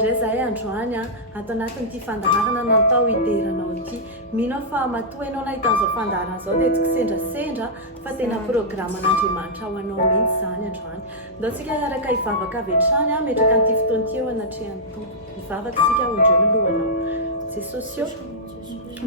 indray zahay androany atao anatin'ity fandaharana natao hideranao ity. Mino fa matoa ianao nahitan'izao fandaharana zao dia tsy kisendrasendra fa tena programan'Andriamanitra ho anao mihitsy zany androany. Ndao tsika hiaraka hivavaka avy hatrany metraka an'ity fotoan'ity eo anatrehany tompo. Hivavaka sika ondreo ny lohanao. Jesosy io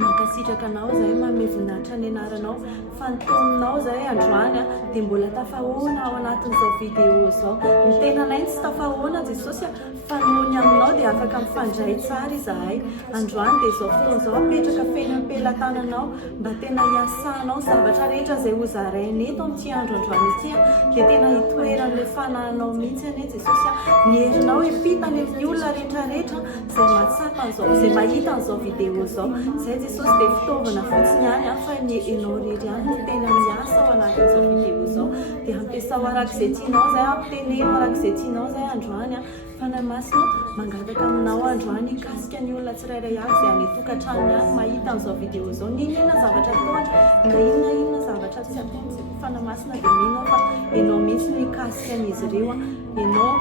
mankasitraka anao zahay manome voninahitra ny anaranao fantoninao zahay androany dia mbola tafahoana ao anatin'izao vidéo zao. Ny tenanay tsy tafahoana Jesosy fa nohony aminao dia afaka mifandray tsara izahay androany. Dia izao fotoana izao apetraka feno ampelantananao mba tena hiasanao zavatra rehetra izay ho zarainy eto amin'ity andro androany ity dia tena hitoeran'ilay fanahinao mihitsy ane Jesosy. Ny herinao epitany amin'ny olona rehetrarehetra izay mahatsapa an'izao izay mahita an'izao vidéo zao. Zay Jesosy dia fitaovana fotsiny ihany fa ny ianao rery ihany no tena miasa ao anatin'izao vidéo zao. Dia ampiasao arak'izay tianao zay amteneno arak'izay tianao zay androany fanahy masina mangataka aminao androany hikasika ny olona tsirairay avy izay any tokantranony any mahita an'izao vidéo zao. Ninona zavatra ataony na inona zavatra tsy ataony fanahy masina dia mino fa ianao mihitsy no hikasika an'izy ireo. Ianao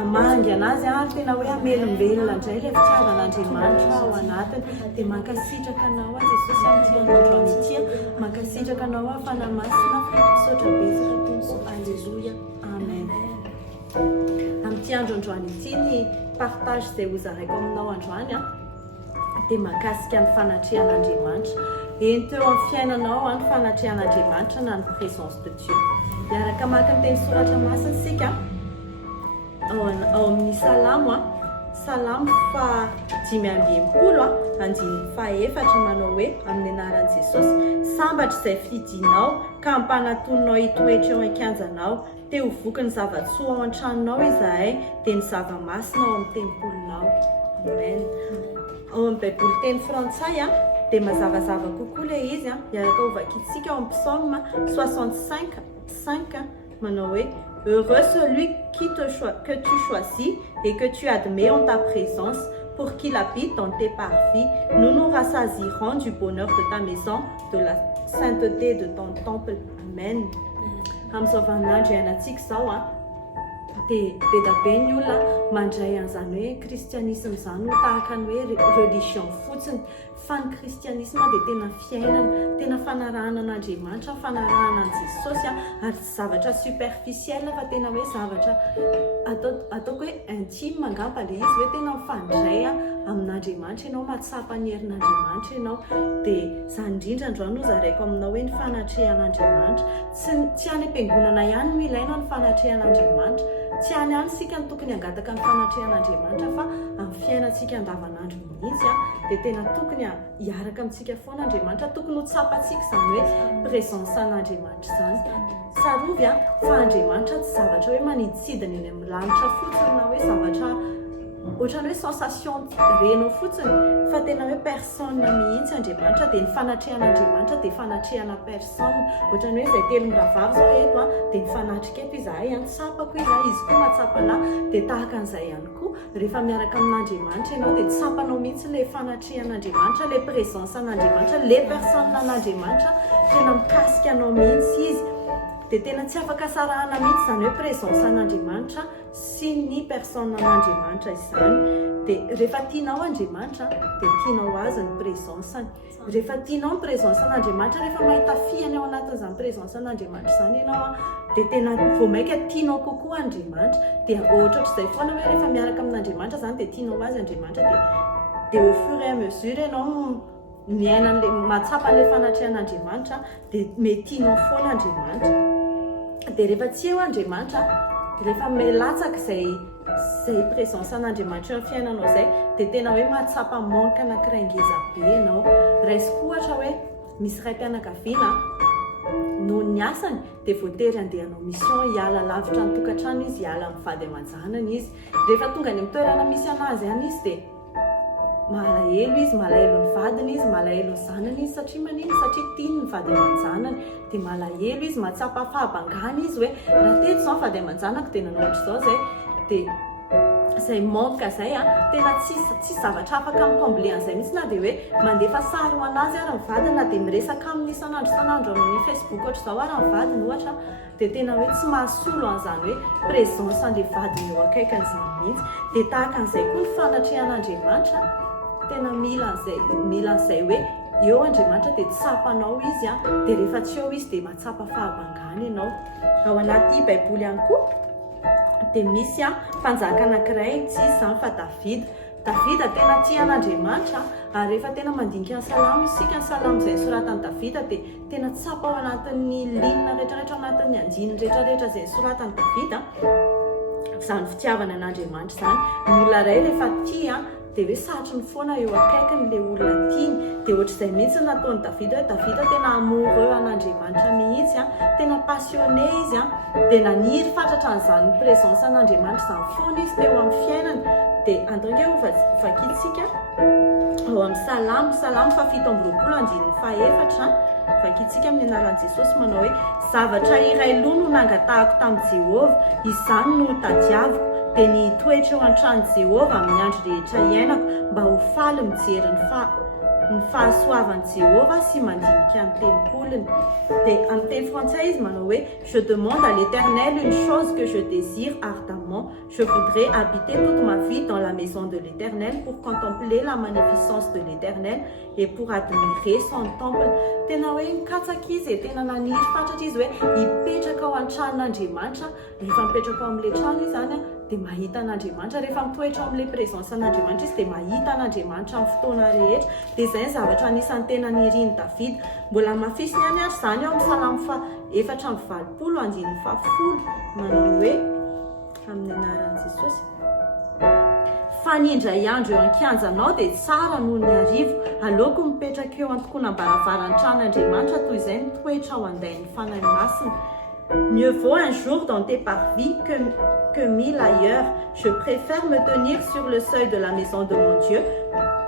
amangy anazy tena hoe amelombelona indray ilay fitiavan'Andriamanitra ao anatiny. Dia mankasitraka anao Jesosy amin'ity androany ity mankasitraka anao fanahy masina misaotra betsaka tompo. Alleluia, amen. Amin'ity andro androany ity ny partage izay ho zaraiko aminao androany dia mahakasika ny fanatrehan'Andriamanitra. Eny teo amin'ny fiainanao ny fanatrehan'Andriamanitra na ny présence de Dieu. Miaraka maka ny teny soratra masina sika ao amin'ny salamo salamo fa 5:4 manao hoe amin'ny anaran'i Jesosy: sambatra izay fidinao ka ampanatonao hitoetra eo an-kianjanao, teo voky ny zavatsoa ao an-tranonao izahay dia ny zava-masina ao amin'ny tempolinao. Amen. Ao amin'ny baiboly teny frantsay dia mazavazava kokoa ilay izy miaraka ho vakintsika ao amin'ny psaume 65:5 manao hoe: heureux celui que tu choisis et que tu admets en ta présence pour qu'il habite dans tes parvis. Nous nous rassasierons du bonheur de ta maison, de la sainteté de ton temple. Amen. Amin'izao vaninandro iainantsika izao dia be da be ny olona mandray an'izany hoe kristianisme izany ho tahaka ny hoe religion fotsiny. Fa ny kristianisme dia tena fiainana, tena fanarahana an'Andriamanitra, fanarahana an' Jesosy ary tsy zavatra superficiel fa tena hoe zavatra ataoko hoe intime angamba ilay izy hoe tena mifandray amin'Andriamanitra ianao, mahatsapa ny herin'Andriamanitra ianao. Dia izany indrindra androany no zaraiko aminao hoe ny fanatrehan'Andriamanitra tsy any am-piangonana ihany no ilaina ny fanatrehan'Andriamanitra. Tsy any ihany sika ny tokony hangataka ny fanatrehan'Andriamanitra fa amin'ny fiainantsika andavanandro mihitsy dia tena tokony hiaraka amintsika foana Andriamanitra. Tokony ho tsapantsika izany hoe présence an'Andriamanitra izany. Tsarovy fa Andriamanitra tsy zavatra hoe maniditsidina eny amin'ny lanitra fotsiny na hoe zavatra ohatrany hoe sensation renao fotsiny fa tena hoe personne mihitsy Andriamanitra. Dia ny fanatrehan'Andriamanitra dia fanatrehana personne. Ohatrany hoe izay telo miravavy zao eto dia ny fanatriketo izahay tsapako izy koa mahatsapana. Dia tahaka an'izay ihany koa rehefa miaraka amin'Andriamanitra ianao dia tsapanao mihitsy ilay fanatrehan'Andriamanitra, ilay présence an'Andriamanitra, ilay personne an'Andriamanitra tena mikasika anao mihitsy izy. Dia tena tsy afaka sarahana mihitsy izany hoe présence an'Andriamanitra sy ny personne an'Andriamanitra izany. Dia rehefa tianao Andriamanitra dia tianao azy ny présenceny. Rehefa tianao ny présence an'Andriamanitra, rehefa mahita fiany ao anatin'izany présence an'Andriamanitra izany ianao dia tena vao maika tianao kokoa Andriamanitra. Dia ohatra ohatr'izay foana hoe rehefa miaraka amin'Andriamanitra izany dia tianao azy Andriamanitra dia au fur et à mesure ianao miaina mahatsapa an'ilay fanatrehan'Andriamanitra dia metianao foana Andriamanitra. Dia rehefa tsy eo Andriamanitra, rehefa milatsaka izay présence an'Andriamanitra eo amin'ny fiainanao izay dia tena hoe mahatsapa manque anankiray ngeza be ianao. Raisiko ohatra hoe misy ray mpianakaviana noho ny asany dia voatery andeha hanao mission, hiala lavitra ny tokantrano izy, hiala amin'ny vady aman-janany izy. Rehefa tonga any amin'ny toerana misy anazy ihany izy dia malahelo izy, malahelo ny vadiny izy, malahelo ny zanany izy. Satria manino? Satria tiany ny vady aman-janany. Dia malahelo izy, mahatsapa fahabangana izy hoe raha teto izao vady aman-janako dia nanao ohatr'izao zay. Dia zay manque zay tena tsy zavatra afaka micomble an'izay mihitsy na dia hoe mandefa sary ho anazy ary mivadiny na dia miresaka amin'ny isan'andro amin'ny Facebook ohatra izao ary mivadiny ohatra dia tena hoe tsy mahasolo an'izany hoe présence an'ilay vadiny eo akaikin'izany mihitsy. Dia tahaka an'izay koa ny fanatrehan'Andriamanitra tena mila an'izay hoe eo Andriamanitra dia tsapanao izy dia rehefa tsy eo izy dia matsapa fahabangana ianao. Ao anaty baiboly ihany koa dia misy mpanjaka anankiray tsy izy izany fa Davida tena tia an'Andriamanitra ary rehefa tena mandinika ny salamo isika ny salamo izay soratany Davida dia tena tsapa ao anatin'ny linina rehetrarehetra ao anatin'ny andininy rehetrarehetra izay soratany Davida izany fitiavana an'Andriamanitra izany. Ny olona iray rehefa tia dia hoe sahatry ny foana eo akaikin'ilay olona tiany dia ohatr'izay mihitsy nataony Davida hoe Davida tena amoureux an'Andriamanitra mihitsy tena passionné izy dia naniry fatratra an'izany présence an'Andriamanitra izany foana izy teo amin'ny fiainany. Dia antonga ho vakitsika ao amin'ny salamo 7:24 vakitsika amin'ny anaran'i Jesosy manao hoe zavatra iray loha no nangatahako tamin'i Jehovah izany no tadiaviko dia ny toetra eo an-trano Jehovah amin'ny andro rehetra iainako mba ho faly mijery ny fahasoavan'i Jehovah sy mandinika ny tempoliny. Dia amin'ny teny frantsay izy manao hoe je demande à l'Éternel une chose que je désire ardemment, je voudrais habiter toute ma vie dans la maison de l'Éternel pour contempler la magnificence de l'Éternel et pour admirer son temple. Tena hoe mikatsaka izy tena naniry fatratra izy hoe hipetraka ao an-tranon'Andriamanitra. Rehefa mipetraka ao amin'ilay trano izy zany dia mahita an'Andriamanitra. Rehefa mitoetra ao amin'ilay présence an'Andriamanitra izy dia mahita an'Andriamanitra amin'ny fotoana rehetra. Dia izay ny zavatra anisan'ny tena niriny Davida. Mbola mafisiny ihany ary izany ao amin'ny salamo 4:20 manao hoe amin'ny anaran'i Jesosy fanindray andro eo an-kianjanao dia tsara noho ny hariva, aleoko mipetraka eo an-tokonam-baravaran'ny tranon'Andriamanitra toy izay mitoetra ao andain'ny fanahy masina. Mieux vaut un jour dans tes parvis que 1000 ailleurs. Je préfère me tenir sur le seuil de la maison de mon Dieu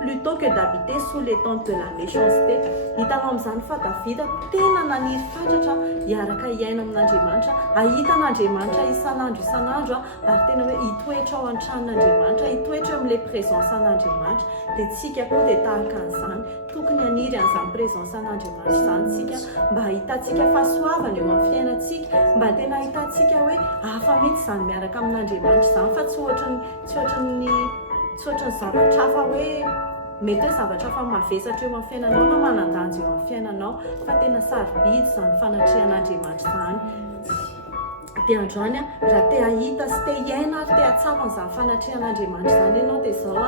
plutôt que d'habiter sous les tentes de la méchanceté. Hitanao amin'izany fa Davida tena naniry fatratra hiaraka hiaina amin'Andriamanitra, ahita an'Andriamanitra isan'andro ary tena hoe hitoetra ao an-tranon'Andriamanitra, hitoetra amin'ilay présence an'Andriamanitra. Dia tsika koa dia tahaka an'izany, tokony haniry an'izany présence an'Andriamanitra izany tsika mba hitantsika fahasoavana eo amin'ny fiainantsika, mba tena hitantsika hoe hafa mihitsy izany miaraka amin'Andriamanitra izany fa tsy ohatran'ny zavatra hafa hoe mety hoe zavatra fa mavesatra eo amin'ny fiainanao na manan-danja eo amin'ny fiainanao fa tena sarobidy izany fanatrehan'Andriamanitra izany. Dia androany raha te hahita sy te hiaina ary te hatsapa n'izany fanatrehan'Andriamanitra izany ianao dia izao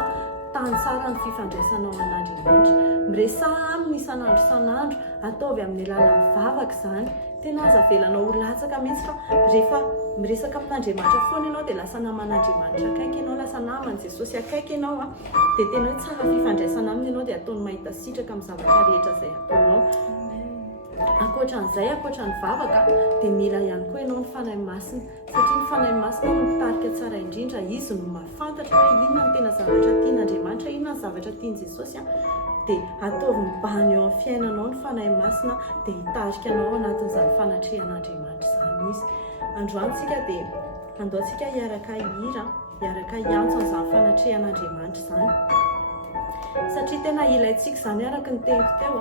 tany tsara ny fifandraisanao amin'Andriamanitra. Miresaha aminy isan'andro ataovy amin'ny alalan'ny vavaka izany. Tena aza velanao ho latsaka mihitsy fa rehefa miresaka amin'Andriamanitra foana ianao dia lasa naman'Andriamanitra akaiky ianao, lasa naman'i Jesosy akaiky ianao dia tena hoe tsara fifandraisana aminy ianao dia ataony mahita sitraka amin'ny zavatra rehetra izay ataonao. Ankoatran'izay, ankoatran'ny vavaka dia mila ihany koa ianao ny fanahy masina, satria ny fanahy masina no mitarika tsara indrindra, izy no mahafantatra hoe inona ny tena zavatra tian'Andriamanitra, inona ny zavatra tian'i Jesosy dia ataovy mibany eo amin'ny fiainanao ny fanahy masina dia hitarika anao anatin'izany fanatrehan'Andriamanitra izany izy. Androantsika dia andaontsika hiaraka hira, hiaraka hiantso an'izany fanatrehan'Andriamanitra izany satria tena ilaintsika izany araka ny teniko teo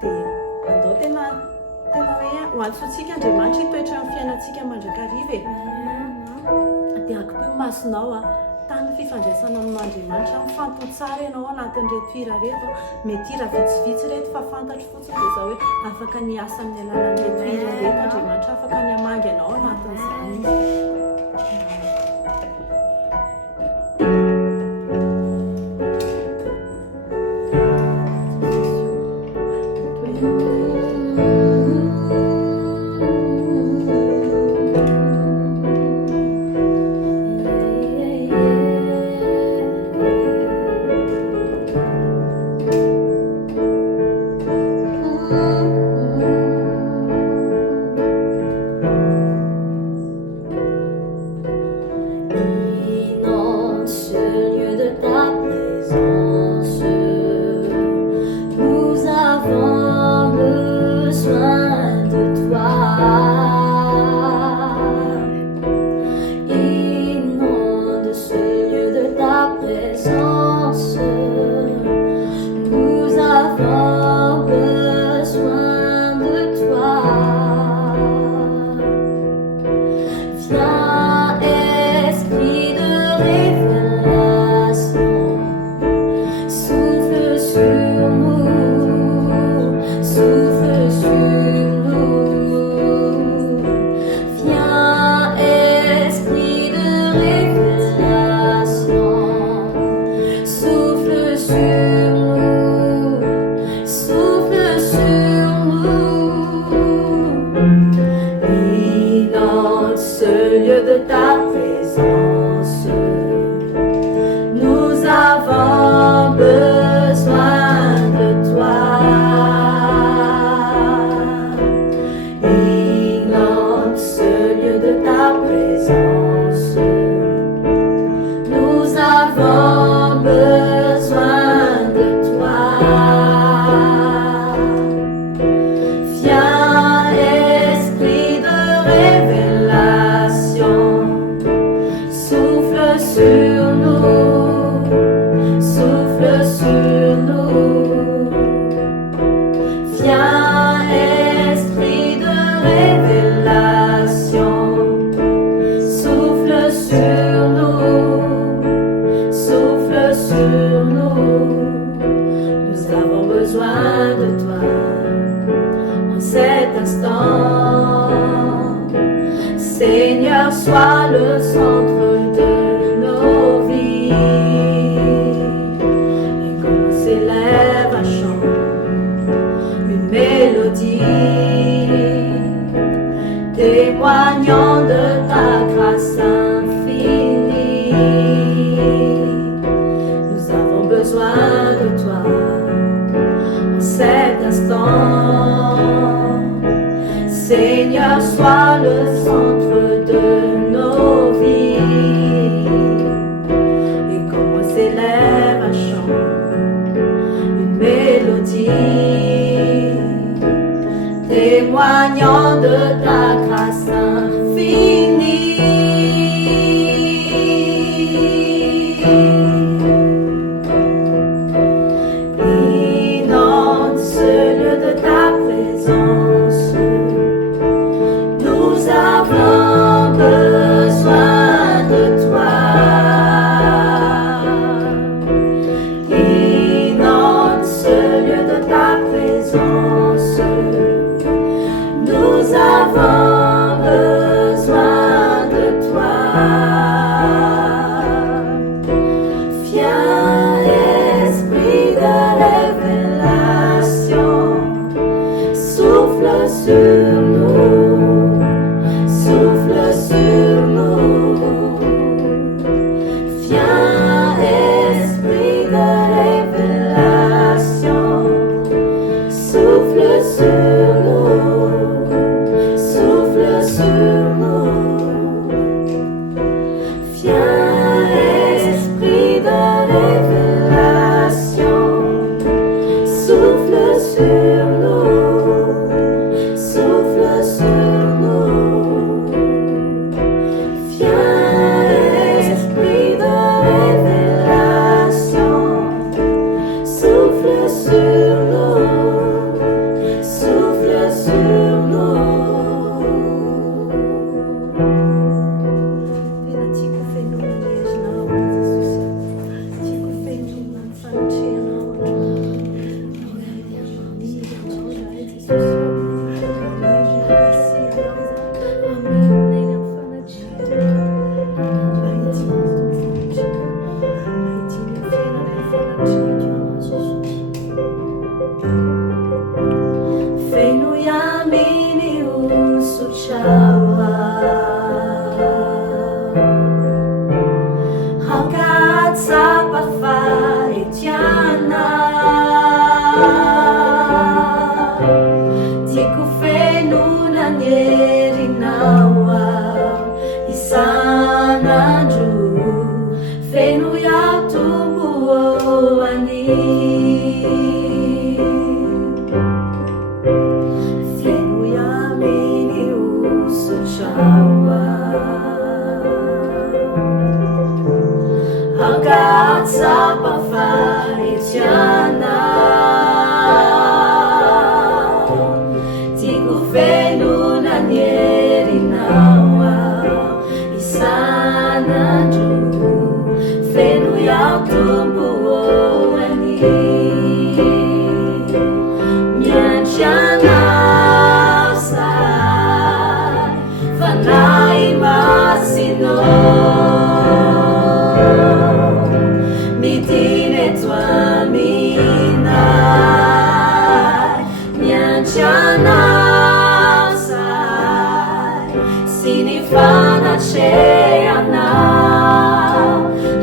dia andao tena hoe ho antsointsika Andriamanitra hitoetra amin'ny fiainantsika mandrakariva dia akipio masonao tany fifandraisana amin'Andriamanitra, mifantohy tsara ianao anatin'ireto hira reto, mety hira vitsivitsy reto fa fantatro fotsiny dia izao hoe afaka niasa amin'ny alalan'ireto hira reto Andriamanitra, afaka niamangy ianao anatin'izany. sur nous. Nous avons besoin de toi en cet instant. Seigneur, sois le centre de nos vies. Et comme s'élève un chant, une mélodie, témoignant de ta grâce infinie. Nous avons besoin de toi en cet instant. Seigneur, sois le centre de nos vies. Et comme moi s'élève un chant, une mélodie, témoignant de ta grâce infinie. Inonde ce lieu de ta présence. Nous avons besoin de toi. Inonde ce lieu de ta présence. Nous avons besoin de toi. Viens, Esprit de révélation, souffle sur nous, souffle sur nous. Viens, Esprit de révélation, souffle sur nous, souffle sur nous. Viens, Esprit de révélation, souffle sur nous, souffle sur nous. Viens, Esprit de révélation, souffle sur nous, souffle sur nous. Fei-nous yamini usuchawa, hanggat sa pafaitiana. Di ko fei-nous nangyerinawa, isanandru, fei-nous yatumbuoani. Hanggat sa pafaitiana, di ko fei-nous nangyerinawa, isanandru, fei-nous yatumbuoani. Miantianau sai, vanai masino, mitine tua minai. Miantianau sai, sinifana ceanau,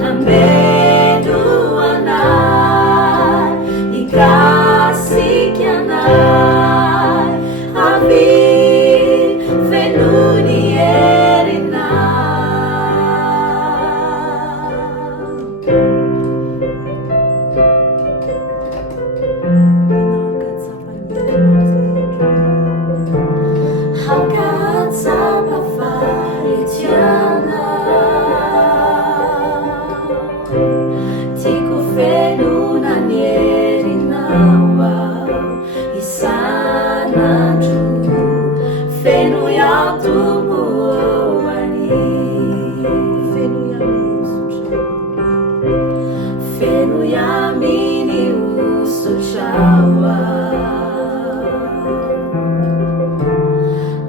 ambeduanai, ikasikianai, avi hanggat sa pafaitiana, di ko fei-nous nangyerinawa, isanandru, fei-nous yatumbuoani. Fei-nous miamini uso ciaua.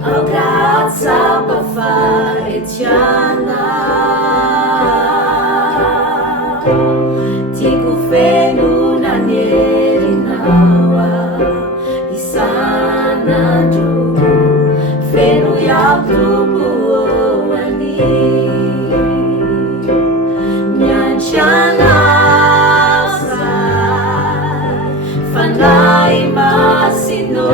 Ao graça pafaretiana tiku fenu nanierinawa isana dulu fenu yakubuani nyanchana sai fanai masino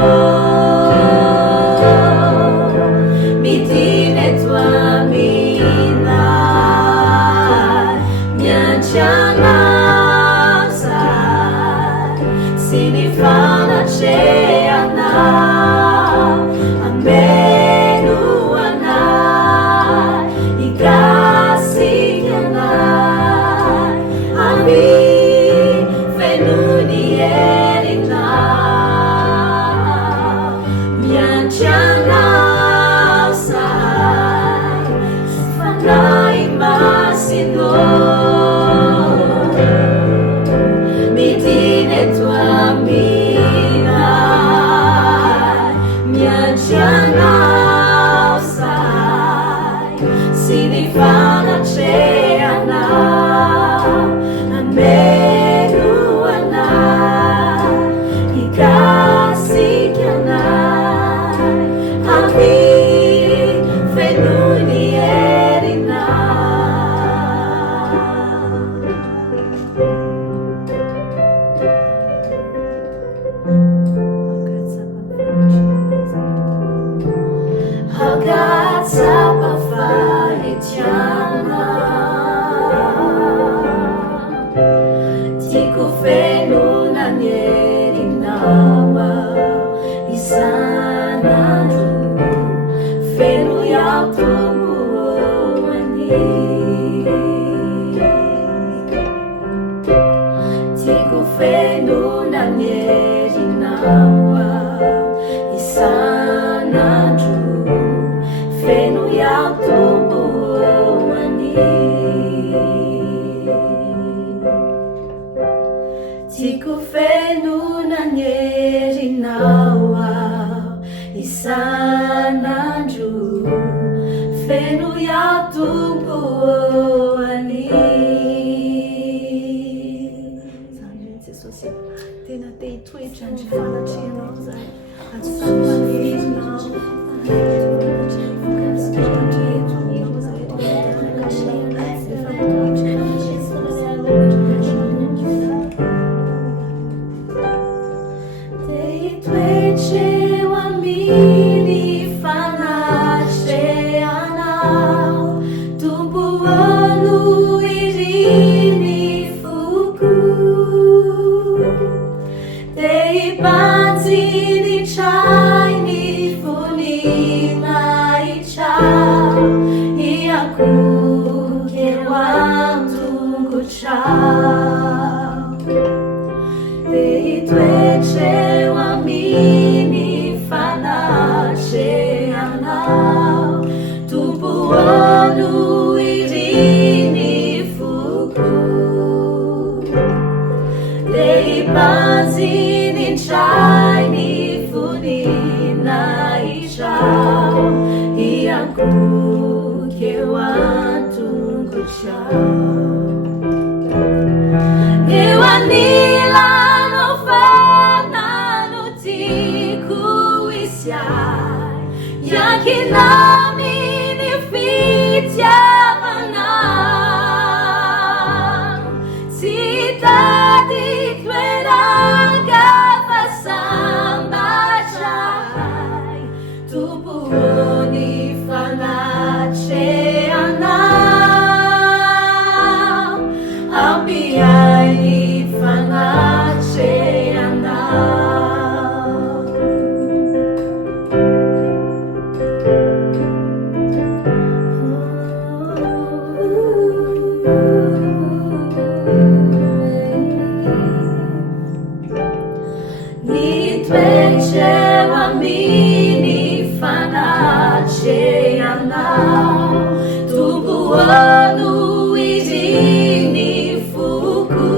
Tubuanu izini fuku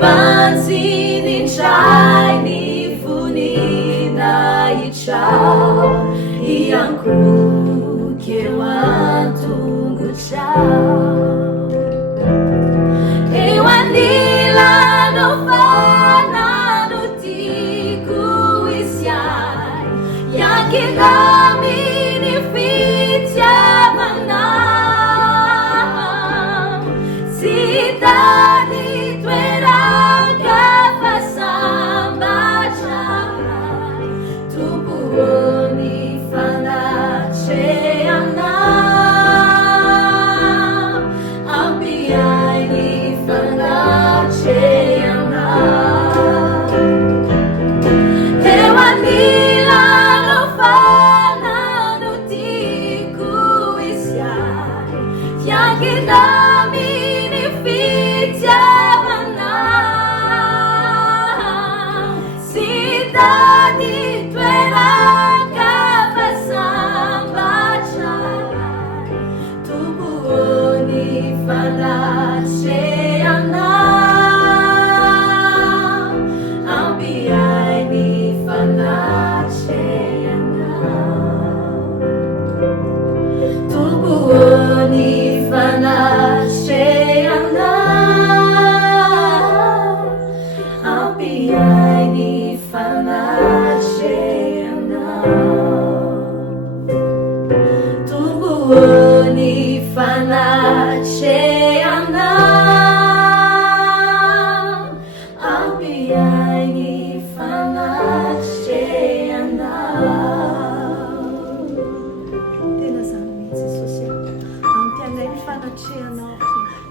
banziny indray ny vonina itrao iankoky eo an-tongotrao eo anilanao fanano tiako isy ay iankilamy fitiavanao sy tany toeraka fasambatray tompoony fanatrehanao ampiay ny fanatrehanao eo anilanao fanano tiako isy ay iankilamy ny fitiavanao sy tany toeraka fasambatray tompoony fanatrehanao ampiay ny fanatrehanao tompoony fanatrehanao ampiay ny fanatrehanao tompoony fanatrehanao ampiay ny fanatrehanao tena zany mihitsy Jesosy ampianay ny fanatrehanao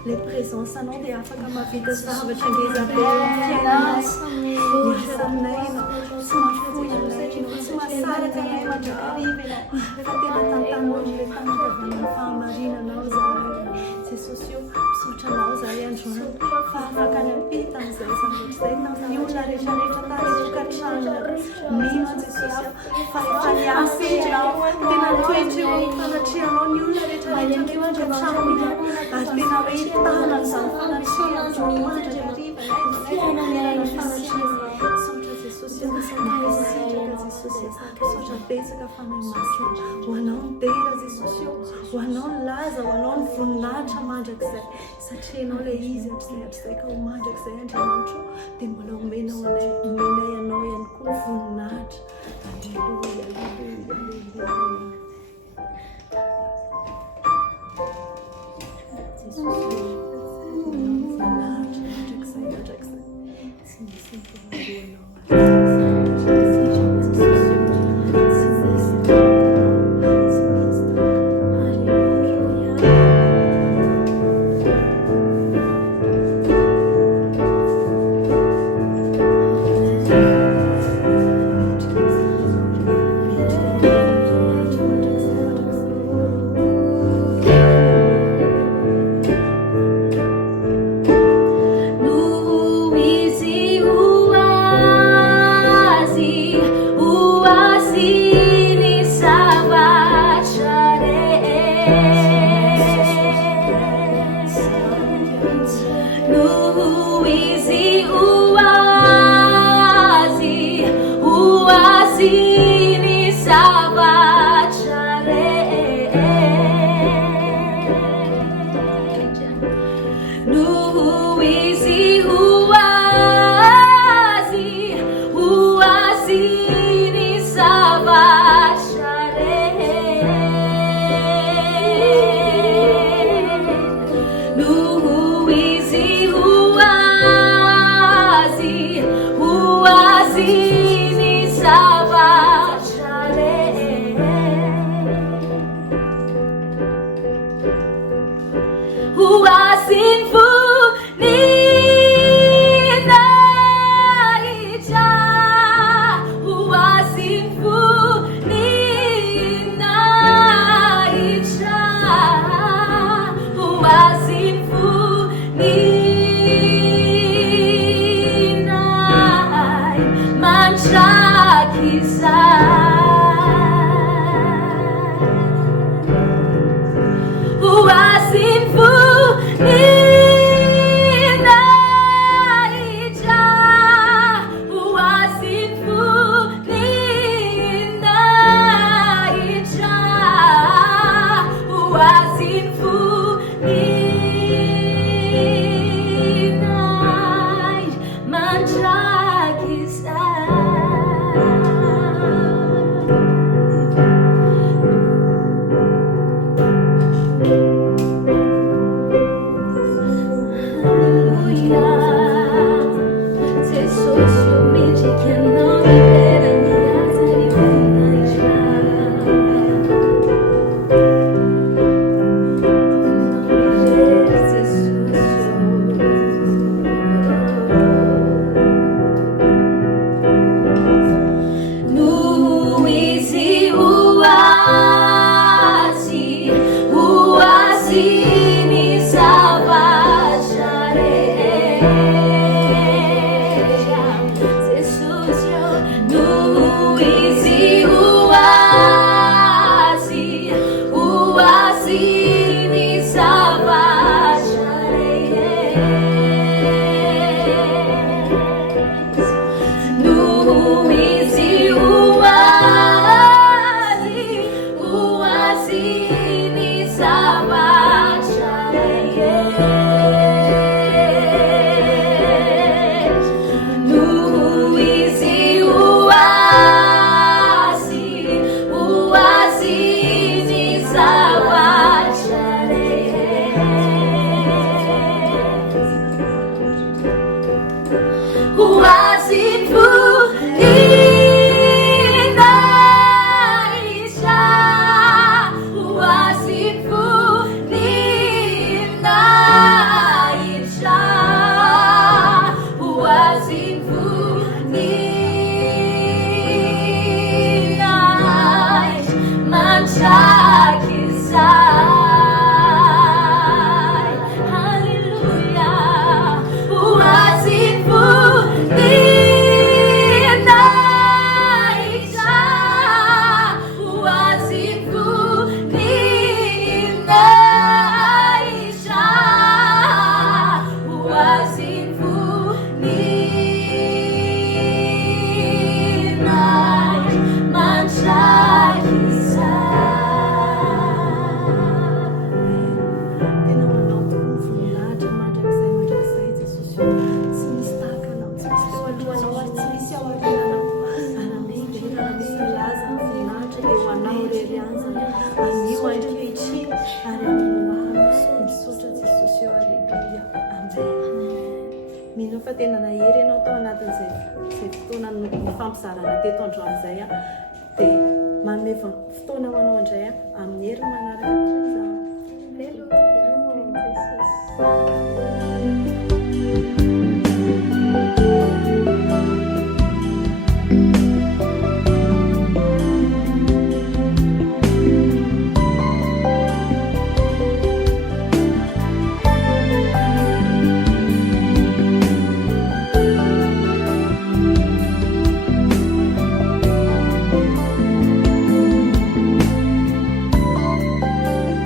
le présenceanao dia afaka mavita zavatra ngezabe fiainanay miasa aminay ianao tsy mahafoy anay ianao tsy mahasaraka anay mandrakariva ianao fa tena tantanao le fanankavanany fahamarinanao zahay Jesosy io misotranao zahay androany fa afaka ny ampita an'izay zavatra izay ny olona rehetrarehetra taretrokatrana mino Jesosy fa efa niasa ianao tena toetra eo amin'ny fanatrehanao ny olona rehetrarehetra katrana ary tena hoe tanany zany fanatrehanao mandrakariva fiainana fanatrehanao sotra Jesosy mahasitraka Jesosy sotra betsaka fanay masina ho anao ny tera Jesosy ho anao ny laza ho anao ny voninahitra mandrakizay satria anao le izy hatrizay ka ho mandrakizay Andriamanitra dia mbola omenay anao ihany koa voninahitra alleluia alleluia alleluia Jesosy voninahitra mandrakizay sy misy voninahitra Who was in food mino fa tena nahery ianao tao anatin'izay fotoana mifampizarana teto androany izay a dia manome fotoana ho anao indray a amin'ny herin'ny manaraka toy izao.